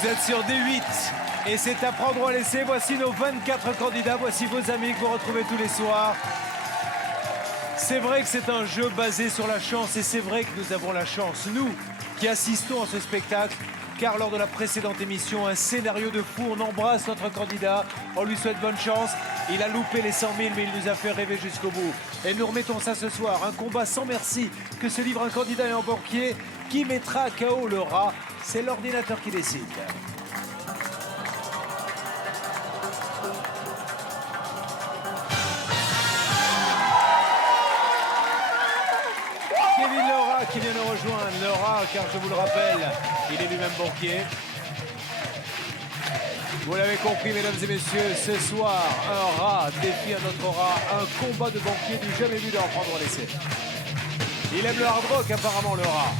Vous êtes sur D8 et c'est à prendre ou à laisser. Voici nos 24 candidats, voici vos amis que vous retrouvez tous les soirs. C'est vrai que c'est un jeu basé sur la chance et c'est vrai que nous avons la chance, nous qui assistons à ce spectacle, car lors de la précédente émission, un scénario de fou, on embrasse notre candidat, on lui souhaite bonne chance. Il a loupé les 100 000, mais il nous a fait rêver jusqu'au bout. Et nous remettons ça ce soir, un combat sans merci que se livre un candidat et un banquier qui mettra à KO le rat. C'est l'ordinateur qui décide. Kevin Laura qui vient nous rejoindre. Laura, car je vous le rappelle, il est lui-même banquier. Vous l'avez compris, mesdames et messieurs, ce soir, un rat défie un autre rat. Un combat de banquier du jamais vu d'en prendre l'essai. Il aime le hard rock, apparemment, le rat.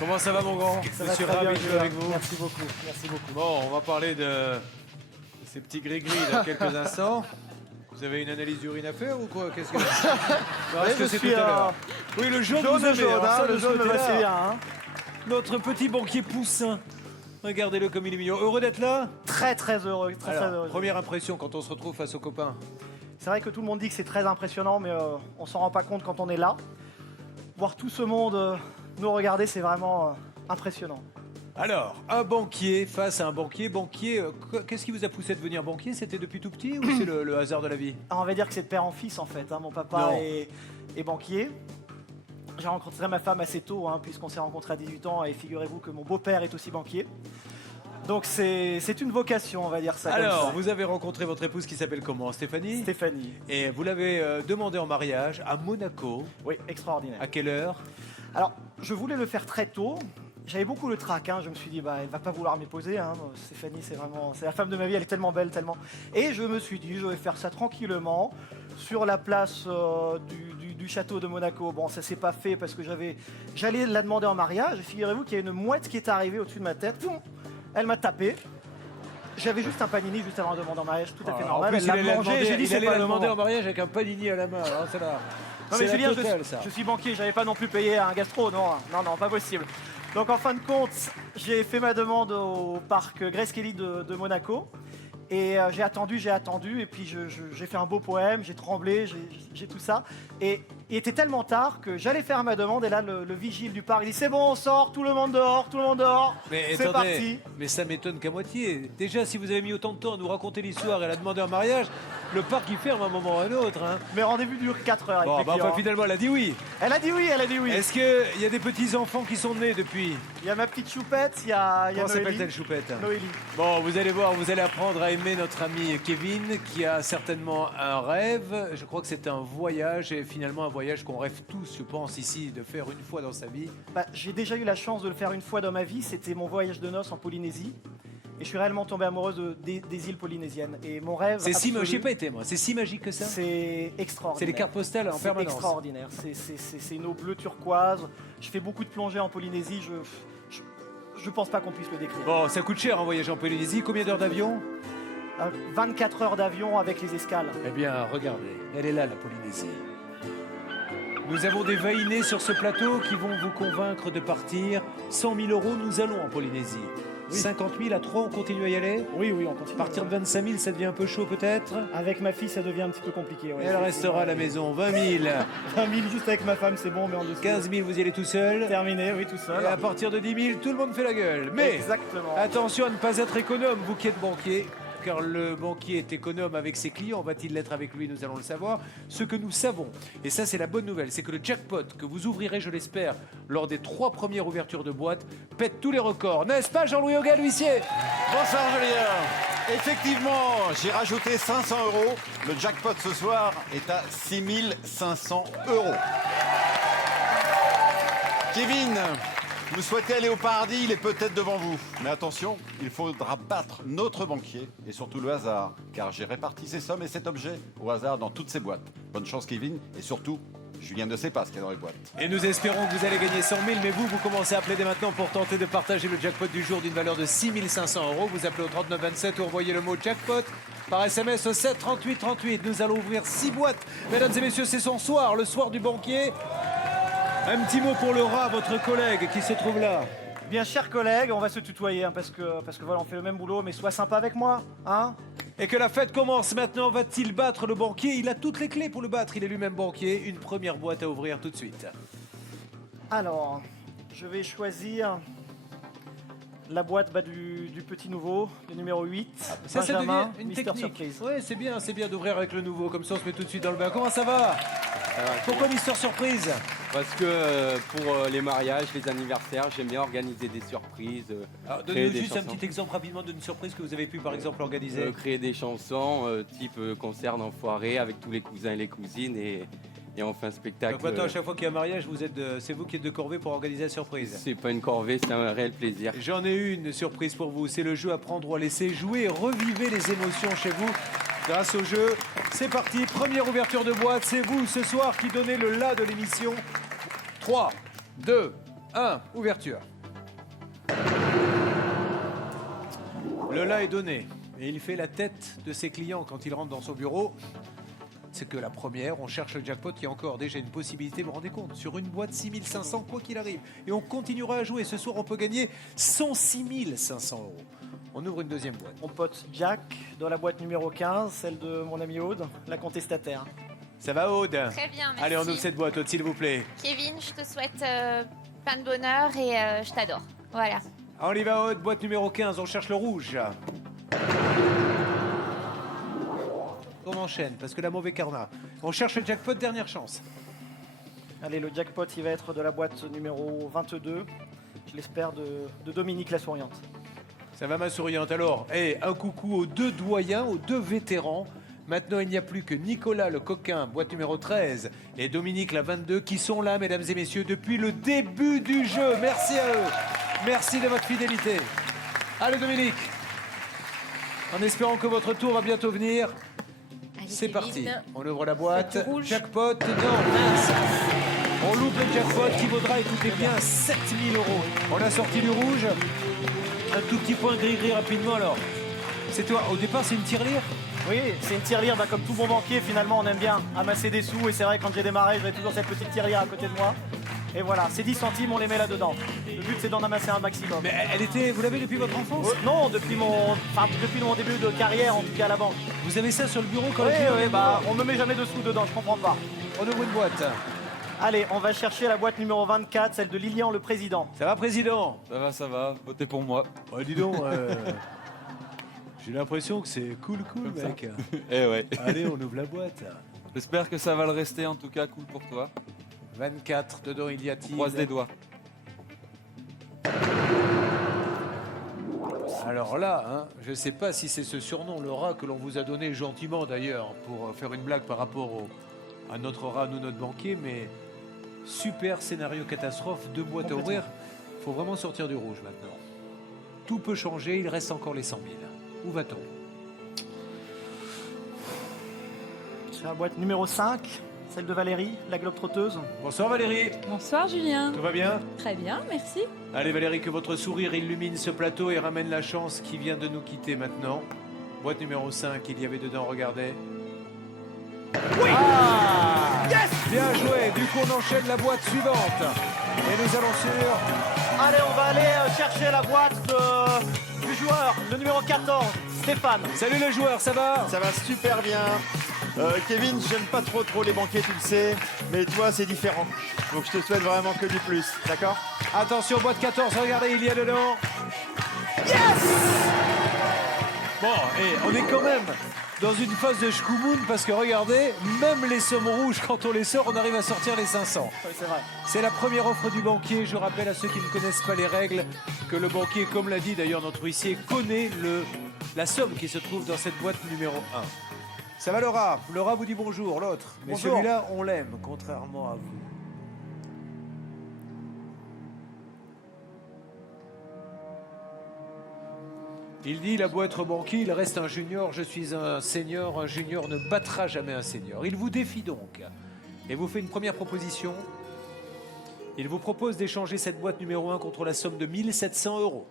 Comment ça va, mon grand? Je suis ravi de jouer avec vous. Merci beaucoup, merci beaucoup. Bon, on va parler de ces petits gris-gris dans quelques instants. Vous avez une analyse d'urine à faire ou quoi? Qu'est-ce que c'est tout à l'heure? Oui, le jaune, jaune, vous aimez, jaune, ça, le jaune me va assez bien. Hein. Notre petit banquier Poussin. Regardez-le comme il est mignon. Heureux d'être là? Très très heureux, très heureux. Première impression quand on se retrouve face aux copains. C'est vrai que tout le monde dit que c'est très impressionnant, mais on s'en rend pas compte quand on est là. Voir tout ce monde nous regarder, c'est vraiment impressionnant. Alors, un banquier face à un banquier. Banquier, qu'est-ce qui vous a poussé à devenir banquier? C'était depuis tout petit ou c'est le hasard de la vie? On va dire que c'est de père en fils en fait. Hein. Mon papa est banquier. J'ai rencontré ma femme assez tôt, hein, puisqu'on s'est rencontrés à 18 ans, et figurez-vous que mon beau-père est aussi banquier. Donc c'est une vocation, on va dire ça. Alors, comme ça. vous avez rencontré votre épouse qui s'appelle comment? Stéphanie? Stéphanie. Et vous l'avez demandé en mariage à Monaco. Oui, extraordinaire. À quelle heure? Alors, je voulais le faire très tôt. J'avais beaucoup le trac, hein. Je me suis dit, elle va pas vouloir m'épouser. Hein. Stéphanie, c'est la femme de ma vie, elle est tellement belle, tellement. Et je me suis dit, je vais faire ça tranquillement sur la place du château de Monaco. Bon, ça s'est pas fait parce que j'allais la demander en mariage. Et figurez-vous qu'il y a une mouette qui est arrivée au-dessus de ma tête. Poum, elle m'a tapé. J'avais juste un panini juste avant de demander en mariage, tout à fait normal. En plus, elle l'a mangé. J'ai dit, c'est pas le demander moment. en mariage avec un panini à la main. Alors, c'est là. Non mais Julien, je suis banquier, j'avais pas non plus payé un gastro, non, pas possible. Donc en fin de compte, j'ai fait ma demande au parc Grace Kelly de Monaco. Et j'ai attendu, et puis j'ai fait un beau poème, j'ai tremblé, j'ai tout ça. Et il était tellement tard que j'allais faire ma demande, et là le vigile du parc il dit c'est bon, on sort, tout le monde dehors, Mais c'est parti. Mais ça m'étonne qu'à moitié. Déjà, si vous avez mis autant de temps à nous raconter l'histoire et à la demander en mariage, le parc il ferme à un moment ou à un autre. Hein. Mes rendez-vous durent 4 heures avec les clients. Finalement, elle a dit oui. Elle a dit oui. Est-ce qu'il y a des petits-enfants qui sont nés depuis? Il y a ma petite choupette, il y a Comment Noélie. s'appelle-t-elle, choupette? Noélie. Bon, vous allez voir, vous allez apprendre à aimer notre ami Kevin, qui a certainement un rêve. Je crois que c'est un voyage, et finalement un voyage qu'on rêve tous, je pense, ici, de faire une fois dans sa vie. J'ai déjà eu la chance de le faire une fois dans ma vie. C'était mon voyage de noces en Polynésie. Et je suis réellement tombé amoureuse des îles polynésiennes. Et mon rêve. J'y ai pas été, moi. C'est si magique que ça? C'est extraordinaire. C'est les cartes postales en permanence. C'est extraordinaire. C'est une eau bleue turquoise. Je fais beaucoup de plongées en Polynésie. Je pense pas qu'on puisse le décrire. Bon, ça coûte cher en voyage en Polynésie. Combien d'heures d'avion? 24 heures d'avion avec les escales. Eh bien, regardez. Elle est là, la Polynésie. Nous avons des vainés sur ce plateau qui vont vous convaincre de partir. 100 000 €, nous allons en Polynésie. Oui. 50 000 à 3, on continue à y aller? Oui, on continue. À partir de 25 000, ça devient un peu chaud peut-être? Avec ma fille, ça devient un petit peu compliqué. Ouais, elle restera à la maison. 20 000. 20 000 juste avec ma femme, c'est bon, mais en dessous. 15 000, vous y allez tout seul? Terminé, oui, tout seul. Et à partir de 10 000, tout le monde fait la gueule. Mais exactement. Attention à ne pas être économe, vous qui êtes banquier. Car le banquier est économe avec ses clients, va-t-il l'être avec lui? Nous allons le savoir. Ce que nous savons, et ça c'est la bonne nouvelle, c'est que le jackpot que vous ouvrirez, je l'espère, lors des 3 premières ouvertures de boîte, pète tous les records. N'est-ce pas, Jean-Louis Auguin, l'huissier? Bonsoir Julien. Effectivement, j'ai rajouté 500 €. Le jackpot ce soir est à 6 500 €. Kevin, vous souhaitez aller au paradis, il est peut-être devant vous. Mais attention, il faudra battre notre banquier et surtout le hasard, car j'ai réparti ces sommes et cet objet au hasard dans toutes ces boîtes. Bonne chance Kevin, et surtout, Julien ne sait pas ce qu'il y a dans les boîtes. Et nous espérons que vous allez gagner 100 000, mais vous commencez à appeler dès maintenant pour tenter de partager le jackpot du jour d'une valeur de 6 500 €. Vous appelez au 39 27 ou envoyez le mot jackpot par SMS au 7 38 38. Nous allons ouvrir 6 boîtes. Mesdames et messieurs, c'est son soir, le soir du banquier. Un petit mot pour Laura, votre collègue qui se trouve là. Bien, chers collègues, on va se tutoyer hein, parce que voilà, on fait le même boulot, mais sois sympa avec moi, hein. Et que la fête commence maintenant. Va-t-il battre le banquier? Il a toutes les clés pour le battre. Il est lui-même banquier. Une première boîte à ouvrir tout de suite. Alors, je vais choisir la boîte du petit nouveau, le numéro 8. Ça Benjamin, devient une Mister technique. Surprise. Ouais, c'est bien d'ouvrir avec le nouveau. Comme ça, on se met tout de suite dans le bain. Comment ça va? Pourquoi Mister Surprise? Parce que pour les mariages, les anniversaires, j'aime bien organiser des surprises. Alors, créer donnez-nous des juste un chansons. petit exemple rapidement d'une surprise que vous avez pu, par exemple, organiser. Créer des chansons, type concert d'enfoiré avec tous les cousins et les cousines et on fait un spectacle. Donc maintenant, à chaque fois qu'il y a un mariage, c'est vous qui êtes de corvée pour organiser la surprise. C'est pas une corvée, c'est un réel plaisir. J'en ai une surprise pour vous. C'est le jeu à prendre ou à laisser. Jouer, revivez les émotions chez vous grâce au jeu. C'est parti, première ouverture de boîte. C'est vous ce soir qui donnez le la de l'émission. 3, 2, 1, ouverture. Le la est donné et il fait la tête de ses clients quand il rentre dans son bureau. C'est que la première, on cherche le jackpot, il y a encore déjà une possibilité, vous vous rendez compte, sur une boîte 6 500 quoi qu'il arrive. Et on continuera à jouer. Ce soir, on peut gagner 106 500 €. On ouvre une deuxième boîte. Mon pote Jack, dans la boîte numéro 15, celle de mon ami Aude, la contestataire. Ça va, Aude? Très bien, merci. Allez, on ouvre cette boîte, Aude, s'il vous plaît. Kevin, je te souhaite plein de bonheur et je t'adore. Voilà. On y va, Aude, boîte numéro 15, on cherche le rouge. On enchaîne, parce que la mauvaise karma. On cherche le jackpot, dernière chance. Allez, le jackpot, il va être de la boîte numéro 22, je l'espère, de Dominique la souriante. Ça va, ma souriante. Alors, un coucou aux deux doyens, aux deux vétérans. Maintenant, il n'y a plus que Nicolas le coquin, boîte numéro 13, et Dominique la 22, qui sont là, mesdames et messieurs, depuis le début du jeu. Merci à eux. Merci de votre fidélité. Allez, Dominique. En espérant que votre tour va bientôt venir. Allez, C'est Kevin. parti. On ouvre la boîte. C'est tout rouge. Jackpot, non, mince. On loupe le jackpot qui vaudra, écoutez bien, 7 000 €. On a sorti du rouge. Un tout petit point gris-gris rapidement alors. C'est toi, au départ c'est une tirelire? Oui, c'est une tirelire, comme tout bon banquier, finalement, on aime bien amasser des sous. Et c'est vrai, quand j'ai démarré, j'avais toujours cette petite tirelire à côté de moi. Et voilà, c'est 10 centimes, on les met là-dedans. Le but, c'est d'en amasser un maximum. Mais elle était, vous l'avez depuis votre enfance? Non, depuis mon début de carrière, en tout cas à la banque. Vous avez ça sur le bureau quand Oui, le client vient bah, voir? on me met jamais de sous dedans, je comprends pas. On ouvre une boîte. Allez, on va chercher la boîte numéro 24, celle de Lilian le président. Ça va, président? Ça va, votez pour moi. Oh, dis donc, j'ai l'impression que c'est cool, mec. Eh ouais. Allez, on ouvre la boîte. J'espère que ça va le rester, en tout cas, cool pour toi. 24, dedans il y a-t-il? Croise les doigts. Alors là, hein, je ne sais pas si c'est ce surnom, le rat, que l'on vous a donné gentiment d'ailleurs, pour faire une blague par rapport à notre rat, nous, notre banquier, mais super scénario catastrophe, deux boîtes à ouvrir. Il faut vraiment sortir du rouge maintenant. Tout peut changer, il reste encore les 100 000. Où va-t-on? C'est la boîte numéro 5, celle de Valérie, la globe trotteuse. Bonsoir Valérie, Bonsoir Julien. tout va bien? Très bien, merci. Allez Valérie, que votre sourire illumine ce plateau et ramène la chance qui vient de nous quitter maintenant. Boîte numéro 5, il y avait dedans, regardez. Oui! Yes! Bien joué, du coup on enchaîne la boîte suivante. Et nous allons sur... Allez, on va aller chercher la boîte du joueur, le numéro 14, Stéphane. Salut le joueur, ça va? Ça va super bien. Kevin, j'aime pas trop les banquiers, tu le sais, mais toi c'est différent. Donc je te souhaite vraiment que du plus, d'accord? Attention, boîte 14, regardez, il y a dedans. Bon, et on est quand même dans une phase de schkoumoun parce que regardez, même les sommes rouges, quand on les sort, on arrive à sortir les 500. Oui, c'est vrai. C'est la première offre du banquier. Je rappelle à ceux qui ne connaissent pas les règles que le banquier, comme l'a dit d'ailleurs notre huissier, connaît la somme qui se trouve dans cette boîte numéro 1. Ça va Laura? Laura vous dit bonjour, l'autre. Mais Bonjour. celui-là, on l'aime, contrairement à vous. Il dit, il a beau être banquier, il reste un junior, je suis un senior, un junior ne battra jamais un senior. Il vous défie donc. et vous fait une première proposition. Il vous propose d'échanger cette boîte numéro 1 contre la somme de 1 700 €.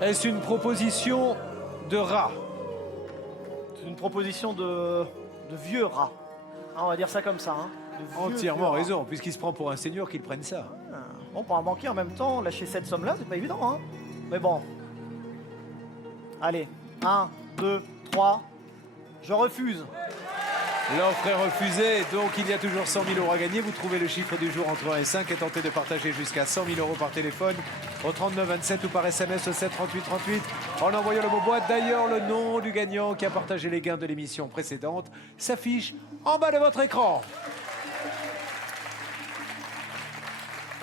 Est-ce une proposition de rat? C'est une proposition de vieux rat. Ah, on va dire ça comme ça. Hein. De vieux, Entièrement vieux rat. raison, puisqu'il se prend pour un seigneur qu'il prenne ça. Ah. Bon, pour un banquier en même temps, lâcher cette somme-là, c'est pas évident. Hein. Mais bon. Allez, 1, 2, 3. Je refuse. L'offre est refusée, donc il y a toujours 100 000 € à gagner. Vous trouvez le chiffre du jour entre 1 et 5 et tentez de partager jusqu'à 100 000 € par téléphone au 39 27 ou par SMS au 7 38 38 en envoyant le mot boîte. D'ailleurs, le nom du gagnant qui a partagé les gains de l'émission précédente s'affiche en bas de votre écran.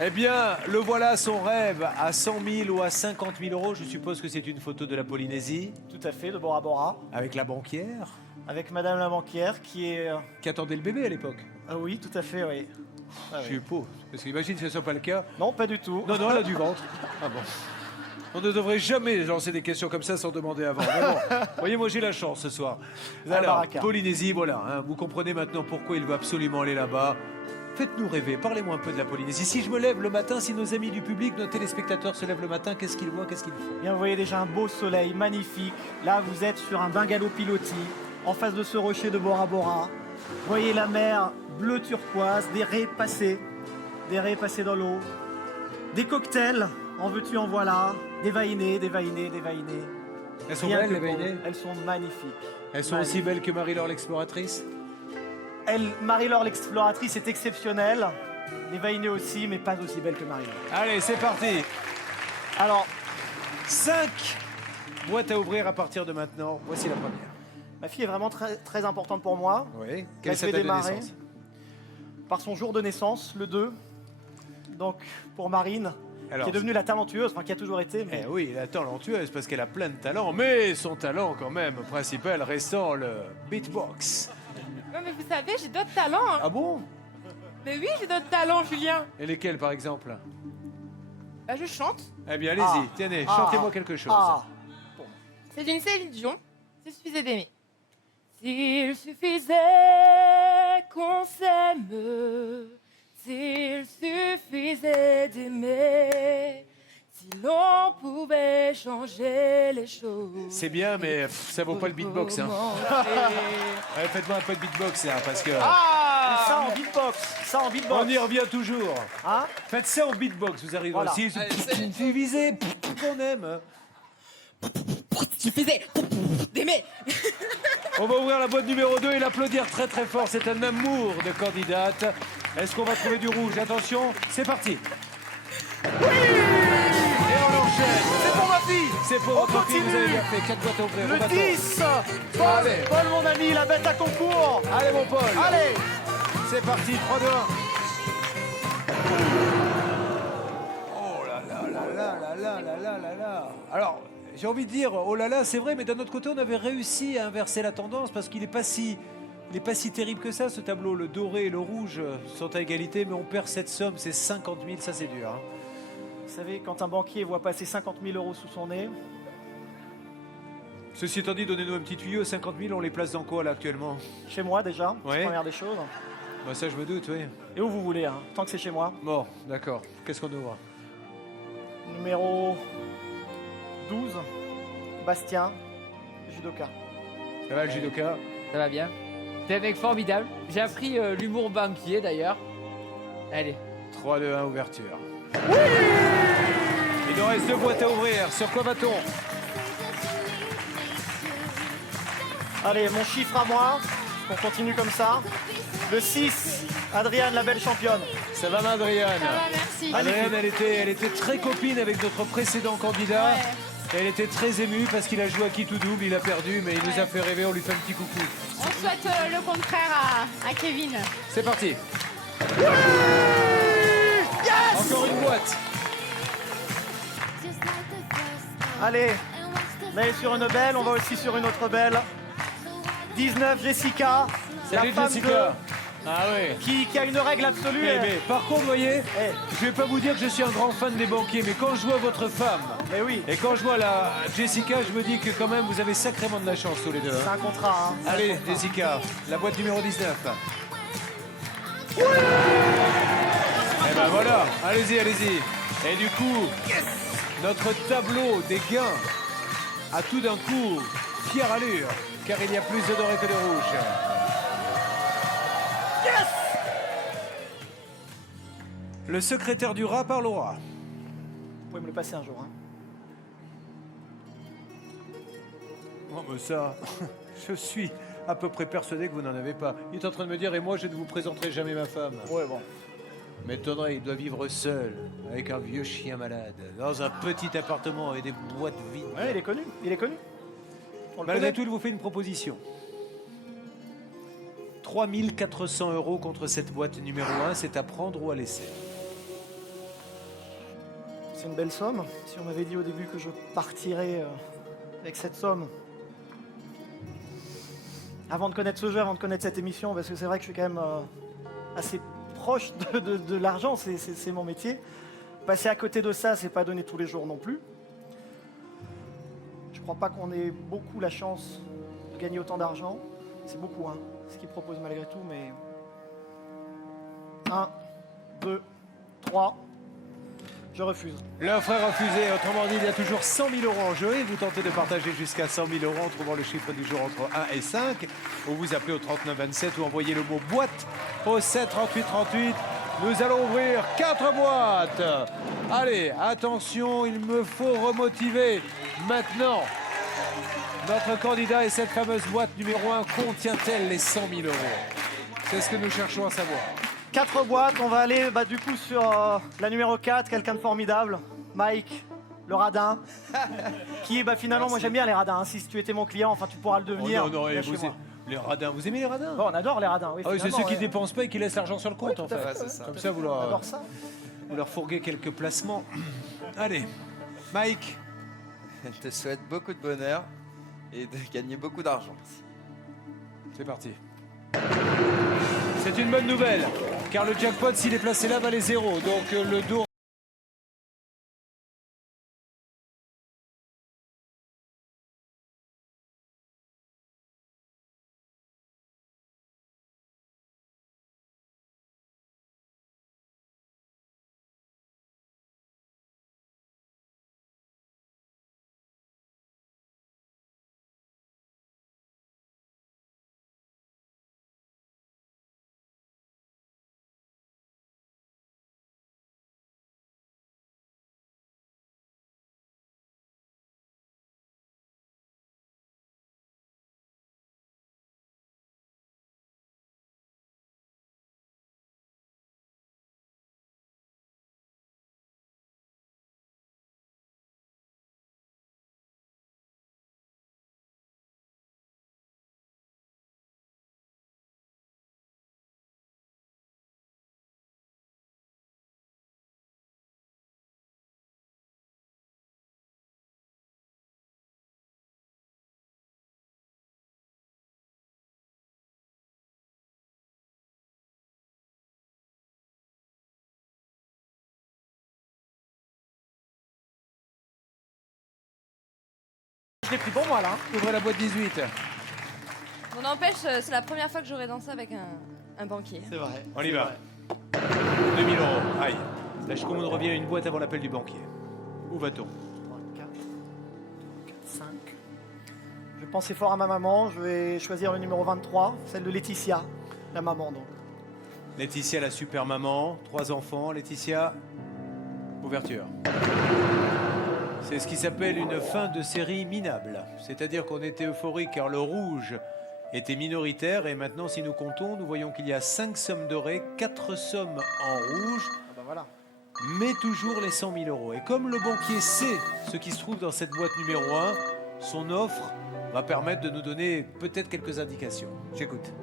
Eh bien, le voilà son rêve à 100 000 ou à 50 000 €. Je suppose que c'est une photo de la Polynésie Tout à fait, de Bora Bora. avec la banquière Avec Madame la banquière qui est... qui attendait le bébé à l'époque. Ah oui, tout à fait, oui. Ah Je oui. suppose. Parce qu'imagine que ce ne soit pas le cas. Non, pas du tout. Non, non, elle a du ventre. Ah bon. On ne devrait jamais lancer des questions comme ça sans demander avant. Mais bon, voyez, moi j'ai la chance ce soir. La Alors, baraka. Polynésie, voilà. Hein, vous comprenez maintenant pourquoi il veut absolument aller là-bas. Faites-nous rêver, parlez-moi un peu de la Polynésie. Si je me lève le matin, si nos amis du public, nos téléspectateurs se lèvent le matin, qu'est-ce qu'ils voient, qu'est-ce qu'ils font? Bien, vous voyez déjà un beau soleil, magnifique. Là, vous êtes sur un bungalow pilotis, en face de ce rocher de Bora Bora. Vous voyez la mer bleu turquoise, des raies passées dans l'eau. Des cocktails, en veux-tu, en voilà. Des vainés, des vainés, des vainés. Elles sont Rien belles, que les pour Vainés? nous. Elles sont magnifiques. Elles sont aussi belles que Marie-Laure l'exploratrice? Marie-Laure l'exploratrice est exceptionnelle. Les vainés aussi, mais pas aussi belles que Marie-Laure. Allez, c'est parti. Alors, 5 boîtes à ouvrir à partir de maintenant. Voici la première. ma fille est vraiment très, très importante pour moi. Oui. Elle est fait sa date de démarrer naissance? par son jour de naissance, le 2. Donc, pour Marine, Alors, qui est devenue la talentueuse, enfin qui a toujours été. Mais... Eh oui, la talentueuse parce qu'elle a plein de talents, mais son talent quand même principal restant le beatbox. Non, mais vous savez, j'ai d'autres talents. Hein. Ah bon? Mais oui, j'ai d'autres talents, Julien. Et lesquels par exemple? Bah, je chante. Eh bien allez-y, Ah. tenez, Ah. chantez-moi quelque chose. Ah, C'est d'une Céline Dion. S'il suffisait d'aimer. S'il suffisait qu'on s'aime, s'il suffisait d'aimer, si l'on pouvait changer les choses. C'est bien, mais pff, ça vaut pas le beatbox. Hein. Ouais, faites-moi un peu de beatbox là, parce que ça en beatbox, ça en beatbox. on y revient toujours. Hein? Faites ça en beatbox, vous arrivez Voilà. aussi. Suffisez qu'on aime. Suffisait d'aimer. On va ouvrir la boîte numéro 2 et l'applaudir très très fort. C'est un amour de candidate. Est-ce qu'on va trouver du rouge? Attention, c'est parti. Oui! Et on enchaîne. C'est pour ma fille. C'est pour On votre fille, vous continue. avez bien fait. 4 boîtes à ouvrir. On Le va 10. Allez. Paul, mon ami, la bête à concours. Allez mon Paul. Allez. C'est parti, 3, 2, 1. Oh là là là là là là là là là là. Alors, j'ai envie de dire, oh là là, c'est vrai, mais d'un autre côté, on avait réussi à inverser la tendance parce qu'il n'est pas si terrible que ça, ce tableau. Le doré et le rouge sont à égalité, mais on perd cette somme, c'est 50 000, ça c'est dur. Hein. Vous savez, quand un banquier voit passer 50 000 € sous son nez, Ceci étant dit, donnez-nous un petit tuyau, 50 000, on les place dans quoi là actuellement? chez moi déjà, c'est Ouais. la première des choses. Bah ça je me doute, oui. Et où vous voulez, hein, tant que c'est chez moi. Bon, d'accord. Qu'est-ce qu'on ouvre? Numéro 12, Bastien, judoka. Ça va le judoka? Ça va bien. T'es un mec formidable. J'ai appris l'humour banquier d'ailleurs. Allez. 3, 2, 1, ouverture. Il nous reste 2 boîtes à ouvrir. Sur quoi va-t-on? Allez, mon chiffre à moi, on continue comme ça. Le 6, Adriane, la belle championne. Ça va, Adriane? Ça va, merci. Adriane, elle était très copine avec notre précédent candidat. Et elle était très émue parce qu'il a joué à qui tout double, il a perdu, mais il nous a fait rêver, on lui fait un petit coucou. On souhaite le contraire à Kevin. C'est parti. Encore une boîte. Allez, là est sur une belle, on va aussi sur une autre belle. 19, Jessica. Salut la femme Jessica. Ah oui. qui a une règle absolue. Mais par contre, vous voyez, Eh, je vais pas vous dire que je suis un grand fan des banquiers, mais quand je vois votre femme mais oui, et quand je vois la Jessica, je me dis que quand même vous avez sacrément de la chance tous les deux. c'est Hein. un contrat. Hein. Allez, Jessica, la boîte numéro 19. Et ben voilà, allez-y, allez-y. Et du coup, notre tableau des gains a tout d'un coup fière allure, car il y a plus de doré que de rouge. Le secrétaire du rat parle au rat. Vous pouvez me le passer un jour. Hein. Oh, mais ça, je suis à peu près persuadé que vous n'en avez pas. Il est en train de me dire, et moi, je ne vous présenterai jamais ma femme. Ouais, bon. M'étonnerait, il doit vivre seul, avec un vieux chien malade, dans un petit appartement et des boîtes vides. Ouais, il est connu, il est connu. On le Malgré connaît. tout, il vous fait une proposition. 3 400 € contre cette boîte numéro 1, c'est à prendre ou à laisser. C'est une belle somme. Si on m'avait dit au début que je partirais avec cette somme, avant de connaître ce jeu, avant de connaître cette émission, parce que c'est vrai que je suis quand même assez proche de l'argent, c'est mon métier. Passer à côté de ça, c'est pas donné tous les jours non plus. Je crois pas qu'on ait beaucoup la chance de gagner autant d'argent. C'est beaucoup, hein, ce qu'ils proposent malgré tout, mais... 1, 2, 3... Je refuse. L'offre est refusée, autrement dit, il y a toujours 100 000 € en jeu et vous tentez de partager jusqu'à 100 000 € en trouvant le chiffre du jour entre 1 et 5. Ou vous appelez au 39 27 ou envoyez le mot boîte au 7 38 38. Nous allons ouvrir 4 boîtes. Allez, attention, il me faut remotiver maintenant. Notre candidat et cette fameuse boîte numéro 1 contient-elle les 100 000 €? C'est ce que nous cherchons à savoir. 4 boîtes, on va aller du coup sur la numéro 4, quelqu'un de formidable, Mike, le radin, qui finalement, moi j'aime bien les radins, hein. Si tu étais mon client, enfin tu pourras le devenir. Oh non, viens vous chez moi. les radins, vous aimez les radins? Bon, on adore les radins, oui. Ah oui, c'est finalement, ceux qui ouais. dépensent pas et qui laissent l'argent sur le compte, en Tout à fait. fait, c'est ça. Comme ça, vous On leur, adore ça. vous leur fourguez quelques placements. Allez, Mike. Je te souhaite beaucoup de bonheur et de gagner beaucoup d'argent. C'est parti. C'est une bonne nouvelle, car le jackpot, s'il est placé là, valait 0. Donc le dos... Je l'ai pris pour moi là. Ouvrez la boîte 18. Bon, n'empêche, c'est la première fois que j'aurais dansé avec un banquier. C'est vrai. On y va. 2000 €. Aïe. Là, je commande revient à une boîte avant l'appel du banquier. Où va-t-on? 3, 4, 5. Je pensais fort à ma maman, je vais choisir le numéro 23, celle de Laetitia, la maman donc. Laetitia, la super maman, 3 enfants. Laetitia, ouverture. C'est ce qui s'appelle une fin de série minable. C'est-à-dire qu'on était euphorique car le rouge était minoritaire et maintenant, si nous comptons, nous voyons qu'il y a 5 sommes dorées, 4 sommes en rouge, Ah voilà. mais toujours les 100 000 €. Et comme le banquier sait ce qui se trouve dans cette boîte numéro 1, son offre va permettre de nous donner peut-être quelques indications. J'écoute.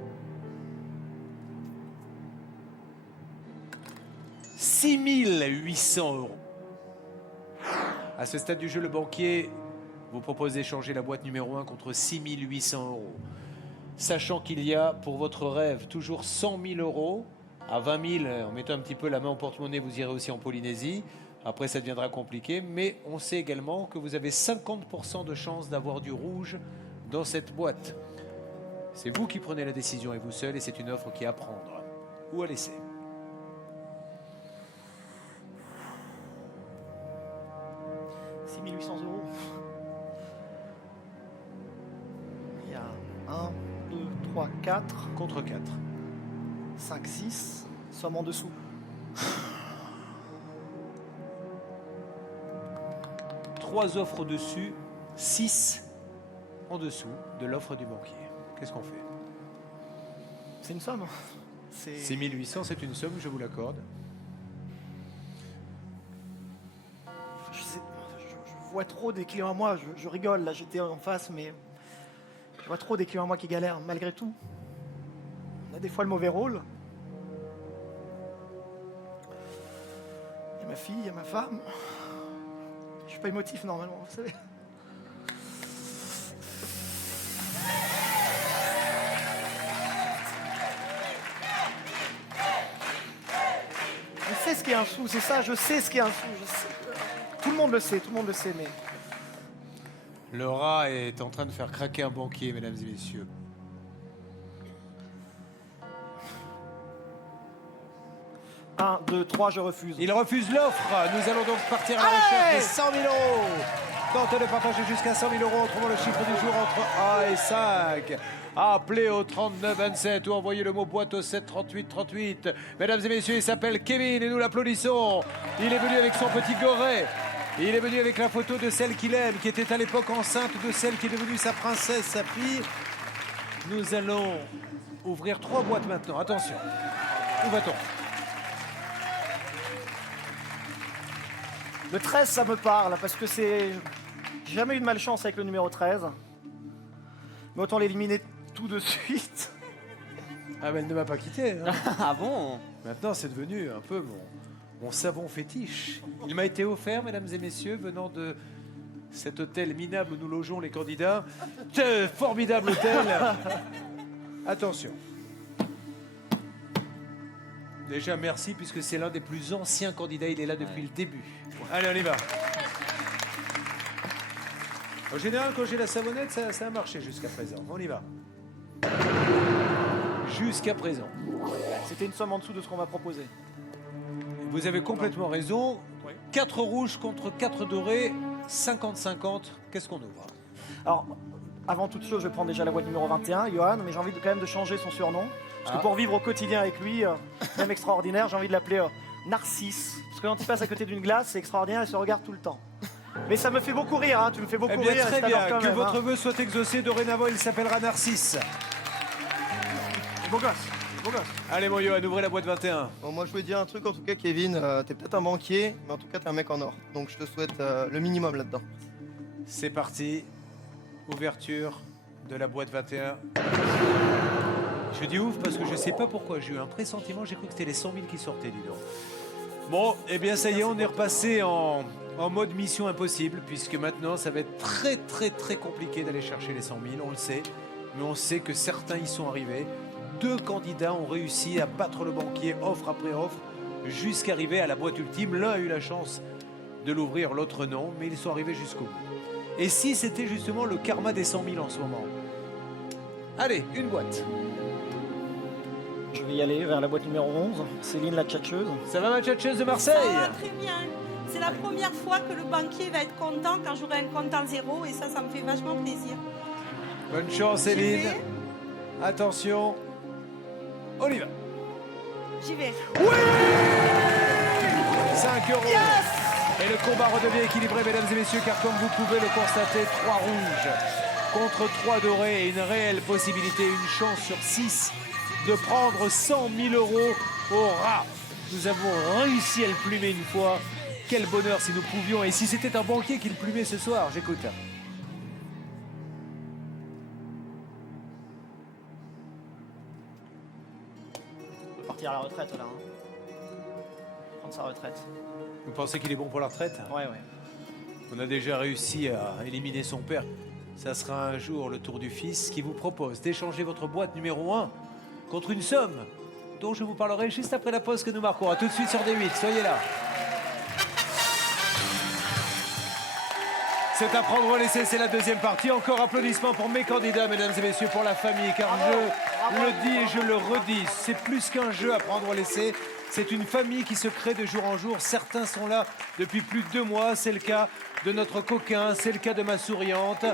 6 800 €. À ce stade du jeu, le banquier vous propose d'échanger la boîte numéro 1 contre 6 800 €. Sachant qu'il y a pour votre rêve toujours 100 000 €. À 20 000, en mettant un petit peu la main au porte-monnaie, vous irez aussi en Polynésie. Après, ça deviendra compliqué. Mais on sait également que vous avez 50% de chance d'avoir du rouge dans cette boîte. C'est vous qui prenez la décision et vous seul, et c'est une offre qui est à prendre ou à laisser. 3, 4, Contre 4. 5, 6. Somme en dessous. 3 offres au-dessus, 6 en dessous de l'offre du banquier. Qu'est-ce qu'on fait? C'est une somme. 6800, c'est une somme, je vous l'accorde. Je vois trop des clients à moi, je rigole, là j'étais en face, mais je vois trop des clients à moi qui galèrent, malgré tout. On a des fois le mauvais rôle. Il y a ma fille, il y a ma femme. Je suis pas émotif normalement, vous savez. Je sais ce qu'est un sou, c'est ça, je sais ce qu'est un sou. Je sais. Tout le monde le sait, mais... Le rat est en train de faire craquer un banquier, mesdames et messieurs. Un, 2, 3, je refuse. Il refuse l'offre. Nous allons donc partir à la recherche des 100 000 euros. Tentez de partager jusqu'à 100 000 euros. Trouvons le chiffre du jour entre 1 et 5. Appelez au 39 27 ou envoyez le mot boîte au 7 38 38. Mesdames et messieurs, il s'appelle Kevin et nous l'applaudissons. Il est venu avec son petit goret. Il est venu avec la photo de celle qu'il aime, qui était à l'époque enceinte de celle qui est devenue sa princesse, sa fille. Nous allons ouvrir 3 boîtes maintenant. Attention. Où va-t-on? Le 13, ça me parle, parce que c'est... J'ai jamais eu de malchance avec le numéro 13. Mais autant l'éliminer tout de suite. Ah ben, elle ne m'a pas quitté. Hein. Ah bon? Maintenant, c'est devenu un peu mon savon fétiche. Il m'a été offert, mesdames et messieurs, venant de cet hôtel minable où nous logeons les candidats. Formidable hôtel. Attention. Déjà, merci, puisque c'est l'un des plus anciens candidats. Il est là depuis le début. Allez, on y va. En général, quand j'ai la savonnette, ça a marché jusqu'à présent. On y va. Jusqu'à présent. C'était une somme en dessous de ce qu'on m'a proposé. Vous avez complètement raison. 4 rouges contre 4 dorés, 50-50. Qu'est-ce qu'on ouvre? Alors, avant toute chose, je vais prendre déjà la boîte numéro 21, Johan, mais j'ai envie quand même de changer son surnom. Parce que pour vivre au quotidien avec lui, même extraordinaire, j'ai envie de l'appeler Narcisse. Parce que quand il passe à côté d'une glace, c'est extraordinaire, il se regarde tout le temps. Mais ça me fait beaucoup rire, hein, tu me fais beaucoup Eh bien, rire. très et je t'adore bien, quand que même, votre hein. vœu soit exaucé. Dorénavant, il s'appellera Narcisse. Beau gosse, beau gosse. Allez, mon Johan, ouvrez la boîte 21. Bon, moi je voulais dire un truc en tout cas, Kevin, t'es peut-être un banquier, mais en tout cas t'es un mec en or. Donc je te souhaite le minimum là-dedans. C'est parti. Ouverture de la boîte 21. Je dis ouf parce que je sais pas pourquoi. J'ai eu un pressentiment, j'ai cru que c'était les 100 000 qui sortaient, dis donc. Bon, eh bien ça y est, on est repassé en mode mission impossible, puisque maintenant ça va être très très très compliqué d'aller chercher les 100 000, on le sait. Mais on sait que certains y sont arrivés. 2 candidats ont réussi à battre le banquier offre après offre jusqu'à arriver à la boîte ultime. L'un a eu la chance de l'ouvrir, l'autre non, mais ils sont arrivés jusqu'au bout. Et si c'était justement le karma des 100 000 en ce moment? Allez, une boîte. Je vais y aller vers la boîte numéro 11, Céline la tchatcheuse. Ça va, ma tchatcheuse de Marseille? Ça va très bien. C'est la première fois que le banquier va être content quand j'aurai un compte en zéro et ça me fait vachement plaisir. Bonne chance, Céline. Attention. On y va. J'y vais. 5 euros. Et le combat redevient équilibré, mesdames et messieurs, car comme vous pouvez le constater, 3 rouges contre 3 dorés et une réelle possibilité, une chance sur 6 de prendre 100 000 euros au rat. Nous avons réussi à le plumer une fois. Quel bonheur si nous pouvions. Et si c'était un banquier qui le plumait ce soir, j'écoute. Il peut partir à la retraite là. Hein. Prendre sa retraite. Vous pensez qu'il est bon pour la retraite? Ouais. On a déjà réussi à éliminer son père. Ça sera un jour le tour du fils qui vous propose d'échanger votre boîte numéro 1 contre une somme dont je vous parlerai juste après la pause que nous marquons. A tout de suite sur D8, soyez là. C'est à prendre ou à laisser, c'est la deuxième partie. Encore applaudissements pour mes candidats, mesdames et messieurs, pour la famille, car je le dis et je le redis, c'est plus qu'un jeu à prendre ou à laisser. C'est une famille qui se crée de jour en jour. Certains sont là depuis plus de 2 mois. C'est le cas de notre coquin, c'est le cas de ma souriante.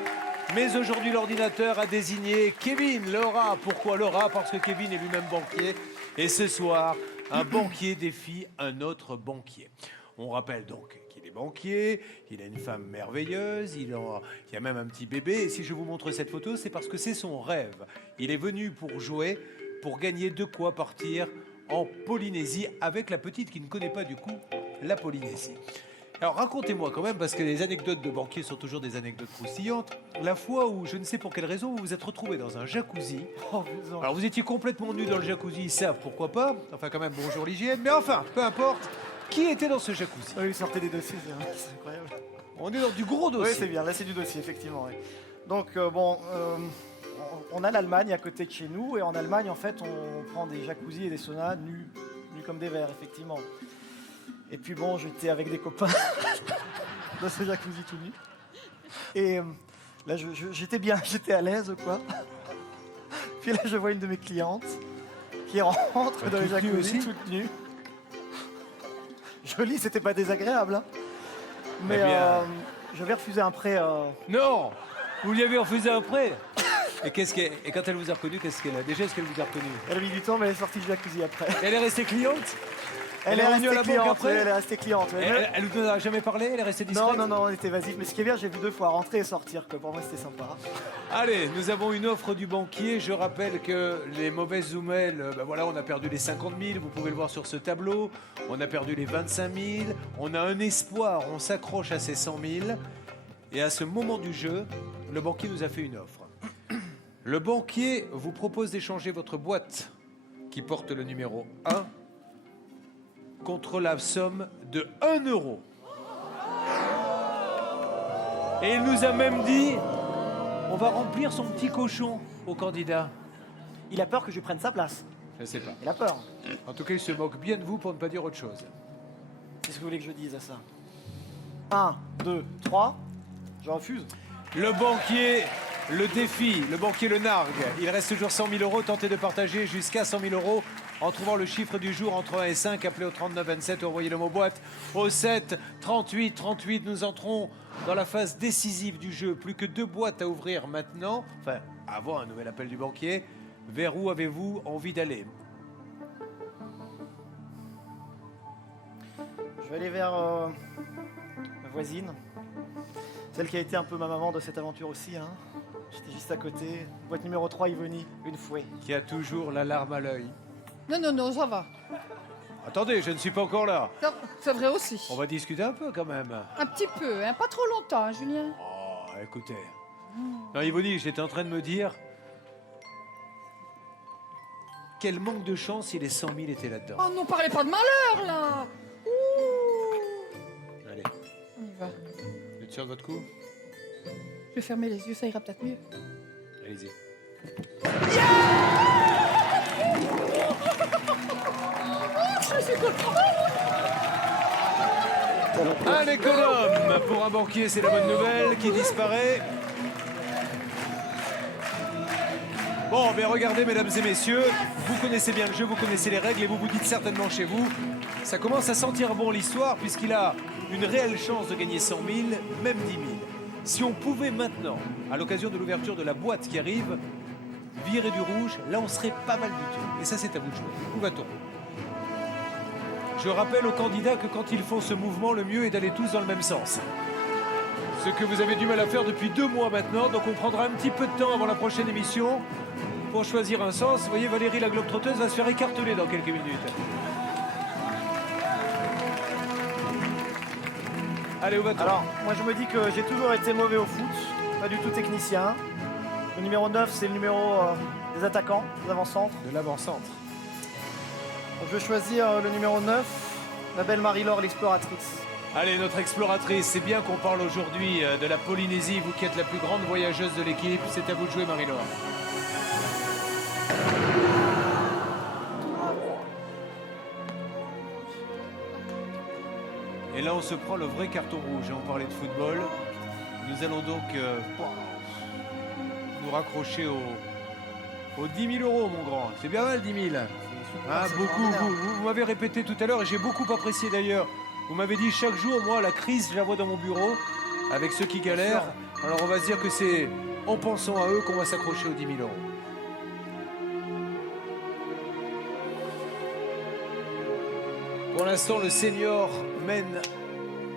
Mais aujourd'hui, l'ordinateur a désigné Kevin Laura. Pourquoi Laura? Parce que Kevin est lui-même banquier. Et ce soir, un banquier défie un autre banquier. On rappelle donc qu'il est banquier, il a une femme merveilleuse, il y a même un petit bébé. Et si je vous montre cette photo, c'est parce que c'est son rêve. Il est venu pour jouer, pour gagner de quoi partir en Polynésie avec la petite qui ne connaît pas du coup la Polynésie. Alors racontez-moi quand même, parce que les anecdotes de banquiers sont toujours des anecdotes croustillantes, la fois où, je ne sais pour quelle raison, vous vous êtes retrouvé dans un jacuzzi. Oh, putain. Alors vous étiez complètement nu dans le jacuzzi, ils savent pourquoi pas. Enfin quand même, bonjour l'hygiène, mais enfin, peu importe. Qui était dans ce jacuzzi? Ah oui, sortez des dossiers, c'est incroyable. On est dans du gros dossier. Oui, c'est bien, là c'est du dossier, effectivement. Oui. Donc, on a l'Allemagne à côté de chez nous, et en Allemagne, en fait, on prend des jacuzzis et des saunas nus comme des vers, effectivement. Et puis bon, j'étais avec des copains dans ce jacuzzi tout nu. Et là, j'étais bien, j'étais à l'aise, quoi. Puis là, je vois une de mes clientes qui rentre dans le jacuzzi toute nue. Joli, c'était pas désagréable, hein. Mais je vais refuser un prêt. Non, vous lui avez refusé un prêt. Et quand elle vous a reconnu, qu'est-ce qu'elle a? Déjà, est-ce qu'elle vous a reconnu? Elle a mis du temps, mais elle est sortie du jacuzzi après. Elle est restée cliente? Elle est revenue à restée la banque cliente, après? oui, elle est restée cliente. Oui. Elle ne vous a jamais parlé? Elle est restée discrète? Non, on était évasif. Mais ce qui est bien, j'ai vu 2 fois rentrer et sortir, que pour moi c'était sympa. Allez, nous avons une offre du banquier. Je rappelle que les mauvaises zoomelles, voilà, on a perdu les 50 000, vous pouvez le voir sur ce tableau. On a perdu les 25 000. On a un espoir, on s'accroche à ces 100 000. Et à ce moment du jeu, le banquier nous a fait une offre. Le banquier vous propose d'échanger votre boîte qui porte le numéro 1 contre la somme de 1 euro. Et il nous a même dit, on va remplir son petit cochon au candidat. Il a peur que je prenne sa place. Je ne sais pas. Il a peur. En tout cas, il se moque bien de vous pour ne pas dire autre chose. Qu'est-ce que vous voulez que je dise à ça? 1, 2, 3. Je refuse. Le banquier le défie, le banquier le nargue. Il reste toujours 100 000 euros. Tentez de partager jusqu'à 100 000 euros en trouvant le chiffre du jour entre 1 et 5. Appelez au 39 27 ou envoyez le mot boîte au 7 38 38. Nous entrons dans la phase décisive du jeu. Plus que 2 boîtes à ouvrir maintenant. Enfin, avant un nouvel appel du banquier. Vers où avez-vous envie d'aller? Je vais aller vers ma voisine. Celle qui a été un peu ma maman de cette aventure aussi, hein. J'étais juste à côté. Boîte numéro 3, Yvonne, une fouet. Qui a toujours la larme à l'œil. Non, ça va. Attendez, je ne suis pas encore là. C'est vrai aussi. On va discuter un peu quand même. Un petit peu, hein, pas trop longtemps, hein, Julien. Oh, écoutez. Non, Yvonne, j'étais en train de me dire... Quel manque de chance si les 100 000 étaient là-dedans. Oh non, parlez pas de malheur, là. Ouh. Allez, On y va. vous êtes sûr de votre coup? Je vais fermer les yeux, ça ira peut-être mieux. Allez-y. Un économe pour un banquier, c'est la bonne nouvelle qui disparaît. Bon, mais regardez, mesdames et messieurs, vous connaissez bien le jeu, vous connaissez les règles et vous vous dites certainement chez vous, ça commence à sentir bon l'histoire puisqu'il a une réelle chance de gagner 100 000, même 10 000. Si on pouvait maintenant, à l'occasion de l'ouverture de la boîte qui arrive, virer du rouge, là on serait pas mal du tout. Et ça, c'est à vous de jouer. Où va-t-on? Je rappelle aux candidats que quand ils font ce mouvement, le mieux est d'aller tous dans le même sens. Ce que vous avez du mal à faire depuis 2 mois maintenant, donc on prendra un petit peu de temps avant la prochaine émission pour choisir un sens. Vous voyez, Valérie la globe-trotteuse va se faire écarteler dans quelques minutes. Allez, où va-t-on? Alors, moi je me dis que j'ai toujours été mauvais au foot, pas du tout technicien. Le numéro 9, c'est le numéro des attaquants, des avant-centres. De l'avant-centre. Donc, je vais choisir le numéro 9, la belle Marie-Laure, l'exploratrice. Allez, notre exploratrice, c'est bien qu'on parle aujourd'hui de la Polynésie, vous qui êtes la plus grande voyageuse de l'équipe. C'est à vous de jouer, Marie-Laure. Et là, on se prend le vrai carton rouge. On parlait de football. Nous allons donc nous raccrocher aux 10 000 euros, mon grand. C'est bien mal, 10 000. Ah, beaucoup. Vous m'avez répété tout à l'heure, et j'ai beaucoup apprécié d'ailleurs. Vous m'avez dit chaque jour, moi, la crise, je la vois dans mon bureau, avec ceux qui galèrent. Alors, on va se dire que c'est en pensant à eux qu'on va s'accrocher aux 10 000 euros. Pour l'instant, le senior mène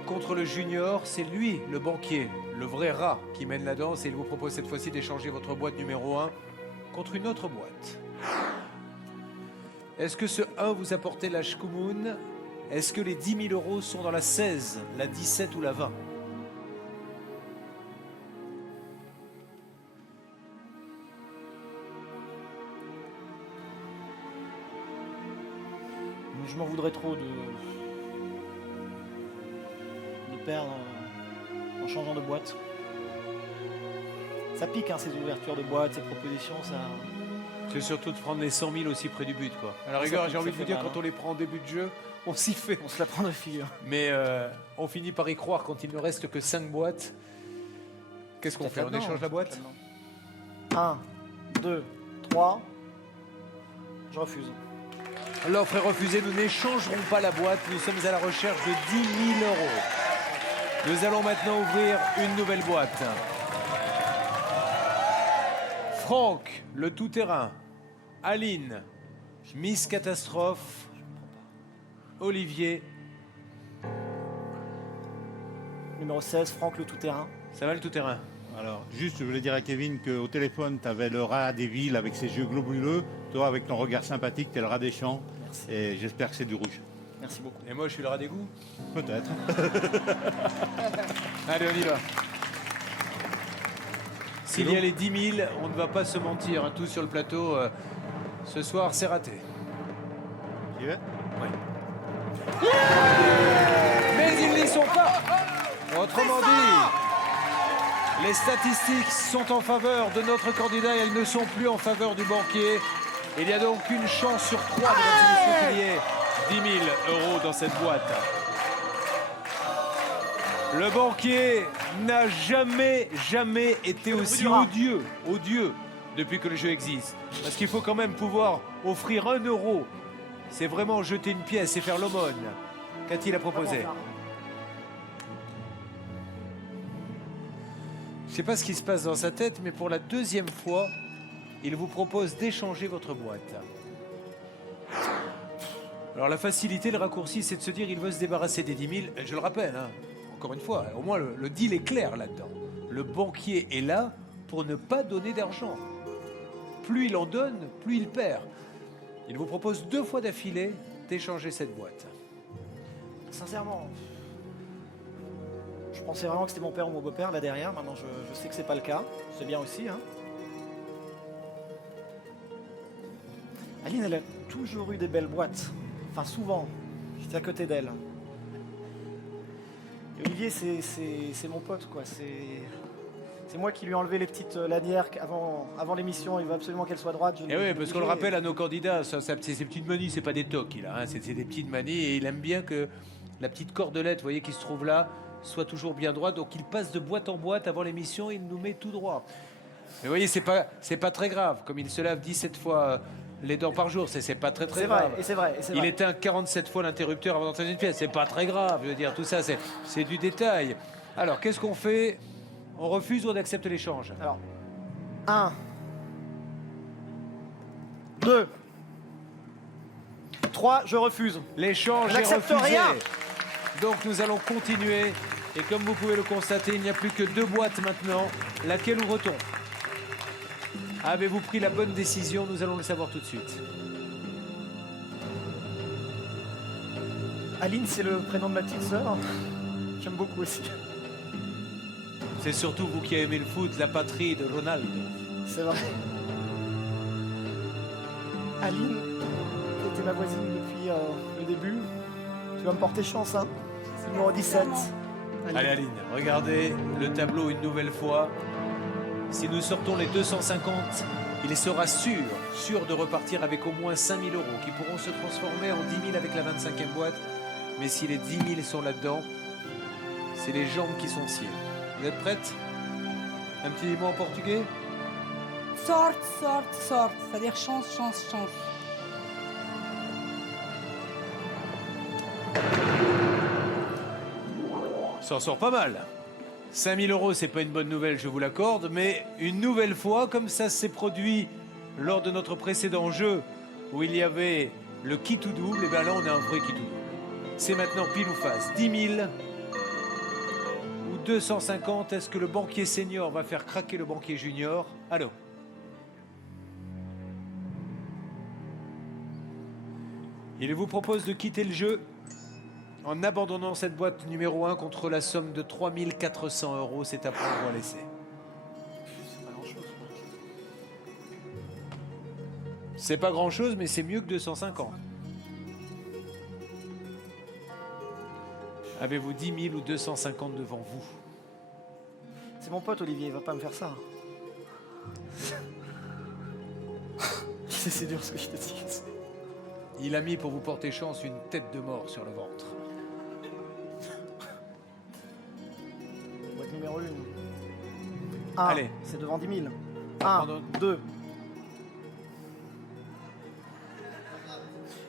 contre le junior. C'est lui, le banquier, le vrai rat, qui mène la danse. Et il vous propose cette fois-ci d'échanger votre boîte numéro 1 contre une autre boîte. Est-ce que ce 1 vous apportait la Shkumun? Est-ce que les 10 000 euros sont dans la 16, la 17 ou la 20? Je m'en voudrais trop de perdre en changeant de boîte. Ça pique, hein, ces ouvertures de boîte, ces propositions, ça... C'est surtout de prendre les 100 000 aussi près du but, quoi. À la rigueur, j'ai envie de vous dire, quand on les prend en début de jeu, on s'y fait. On se la prend de figure. Mais on finit par y croire quand il ne reste que 5 boîtes. Qu'est-ce qu'on fait? On échange la boîte? 1, 2, 3. Je refuse. L'offre est refusée, nous n'échangerons pas la boîte, nous sommes à la recherche de 10 000 euros. Nous allons maintenant ouvrir une nouvelle boîte. Franck, le tout-terrain. Aline, Miss Catastrophe. Olivier. Numéro 16, Franck, le tout-terrain. Ça va le tout-terrain? Alors, juste, je voulais dire à Kevin qu'au téléphone, tu avais le rat des villes avec ses yeux globuleux. Toi, avec ton regard sympathique, tu es le rat des champs. Merci. Et j'espère que c'est du rouge. Merci beaucoup. Et moi, je suis le rat d'égout? Peut-être. Allez, on y va. S'il y a les 10 000, on ne va pas se mentir. Hein, tous sur le plateau, ce soir, c'est raté. Tu y vas? Oui. Mais ils n'y sont pas. Autrement dit, les statistiques sont en faveur de notre candidat et elles ne sont plus en faveur du banquier. Il y a donc une chance sur 3 qu'il y ait 10 000 euros dans cette boîte. Le banquier n'a jamais été aussi odieux depuis que le jeu existe. Parce qu'il faut quand même pouvoir offrir 1 euro. C'est vraiment jeter une pièce et faire l'aumône. Qu'a-t-il à proposer? Je ne sais pas ce qui se passe dans sa tête, mais pour la 2e fois, il vous propose d'échanger votre boîte. Alors la facilité, le raccourci, c'est de se dire il veut se débarrasser des 10 000. Je le rappelle, hein, encore une fois, au moins le deal est clair là-dedans. Le banquier est là pour ne pas donner d'argent. Plus il en donne, plus il perd. Il vous propose 2 fois d'affilée d'échanger cette boîte. Sincèrement, je pensais vraiment que c'était mon père ou mon beau-père là derrière. Maintenant, je sais que c'est pas le cas. C'est bien aussi, hein. Aline, elle a toujours eu des belles boîtes. Enfin, souvent. J'étais à côté d'elle. Et Olivier, c'est mon pote, quoi. C'est moi qui lui ai enlevé les petites lanières avant l'émission. Il veut absolument qu'elle soit droite. Et oui, parce qu'on le rappelle à nos candidats, c'est ces petites manies, c'est pas des tocs qu'il a, hein, c'est des petites manies. Et il aime bien que la petite cordelette, vous voyez, qui se trouve là, soit toujours bien droite. Donc il passe de boîte en boîte avant l'émission, il nous met tout droit. Mais vous voyez, c'est pas très grave. Comme il se lave 17 fois les dents par jour, c'est pas très grave. C'est vrai. Il éteint 47 fois l'interrupteur avant d'entendre une pièce, c'est pas très grave. Je veux dire, tout ça, c'est du détail. Alors, qu'est-ce qu'on fait? On refuse ou on accepte l'échange? Alors, 1, 2, 3, je refuse. L'échange est refusé. Rien. Donc nous allons continuer. Et comme vous pouvez le constater, il n'y a plus que 2 boîtes maintenant. Laquelle ouvre-t-on? Avez-vous pris la bonne décision? Nous allons le savoir tout de suite. Aline, c'est le prénom de ma petite sœur. J'aime beaucoup aussi. C'est surtout vous qui aimez le foot, la patrie de Ronaldo. C'est vrai. Aline, qui était ma voisine depuis le début. Tu vas me porter chance, hein. C'est le numéro 17. Allez Aline, regardez le tableau une nouvelle fois. Si nous sortons les 250, il sera sûr de repartir avec au moins 5 000 euros qui pourront se transformer en 10 000 avec la 25e boîte. Mais si les 10 000 sont là-dedans, c'est les jambes qui sont sciées. Vous êtes prête? Un petit mot en portugais? Sorte, c'est-à-dire chance. Ça en sort pas mal. 5 000 euros, c'est pas une bonne nouvelle, je vous l'accorde, mais une nouvelle fois, comme ça s'est produit lors de notre précédent jeu, où il y avait le qui tout double, et bien là, on a un vrai qui tout double. C'est maintenant pile ou face. 10 000 ou 250. Est-ce que le banquier senior va faire craquer le banquier junior? Allô? Il vous propose de quitter le jeu en abandonnant cette boîte numéro 1 contre la somme de 3 400 euros. C'est à prendre ou à laisser. C'est pas grand-chose, mais c'est mieux que 250. Avez-vous 10 000 ou 250 devant vous? C'est mon pote Olivier, il va pas me faire ça. C'est dur ce que je te dis. Il a mis pour vous porter chance une tête de mort sur le ventre. Boîte numéro 1. Allez. C'est devant 10 000. 1, 2.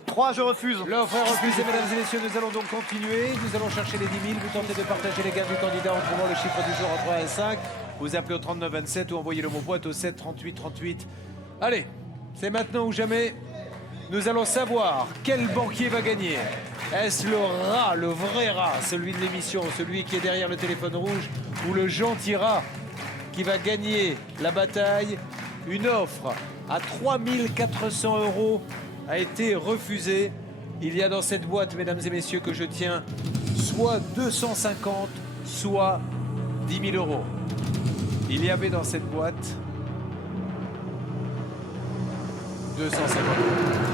3, je refuse. L'offre est refusée, mesdames et messieurs. Nous allons donc continuer. Nous allons chercher les 10 000. Vous tentez de partager les gains du candidat en trouvant le chiffre du jour entre 1 et 5. Vous appelez au 39 27 ou envoyez le mot boîte au 7 38 38. Allez, c'est maintenant ou jamais. Nous allons savoir quel banquier va gagner. Est-ce le rat, le vrai rat, celui de l'émission, celui qui est derrière le téléphone rouge, ou le gentil rat qui va gagner la bataille? Une offre à 3 400 euros a été refusée. Il y a dans cette boîte, mesdames et messieurs, que je tiens, soit 250, soit 10 000 euros. Il y avait dans cette boîte 250 euros.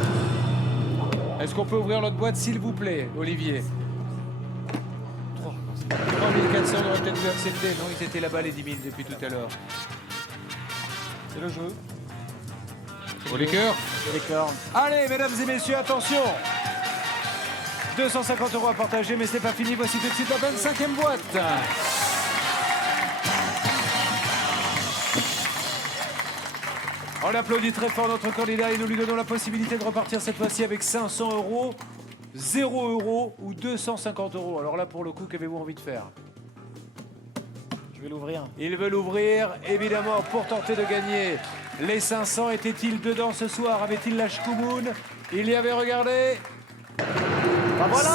Est-ce qu'on peut ouvrir l'autre boîte, s'il vous plaît, Olivier? 3400, on aurait peut-être dû accepter. Non, ils étaient là-bas, les 10 000, depuis tout à l'heure. C'est le jeu. Au les cœurs? Les cœurs. Allez, mesdames et messieurs, attention! 250 euros à partager, mais c'est pas fini. Voici tout de suite la 25e boîte. On applaudit très fort notre candidat et nous lui donnons la possibilité de repartir cette fois-ci avec 500 euros, 0 euros ou 250 euros. Alors là, pour le coup, qu'avez-vous envie de faire? Je vais l'ouvrir. Il veut l'ouvrir, évidemment, pour tenter de gagner les 500. Était-il dedans ce soir? Avait-il la Shkumoun? Il y avait regardé. Ben voilà.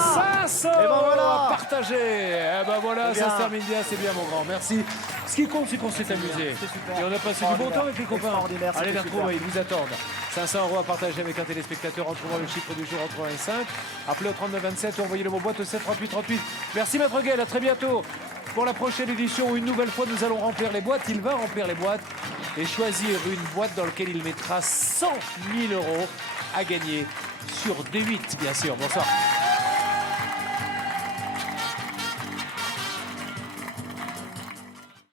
500 Et ben euros voilà. à partager. Et ben voilà, C'est ça bien. se termine bien, c'est bien mon grand, merci. Ce qui compte, c'est qu'on s'est amusé. C'est super. Et on a passé du bon temps avec les copains. Extraordinaire, Allez, les c'était retrouver, super. ils vous attendent. 500 euros à partager avec un téléspectateur en trouvant le chiffre du jour entre 1 et 5. Appelez au 39 27 ou envoyez le mot boîte au 7 38 38. Merci Maître Guel, à très bientôt. Pour la prochaine édition où une nouvelle fois nous allons remplir les boîtes, il va remplir les boîtes et choisir une boîte dans laquelle il mettra 100 000 euros à gagner sur D8, bien sûr. Bonsoir.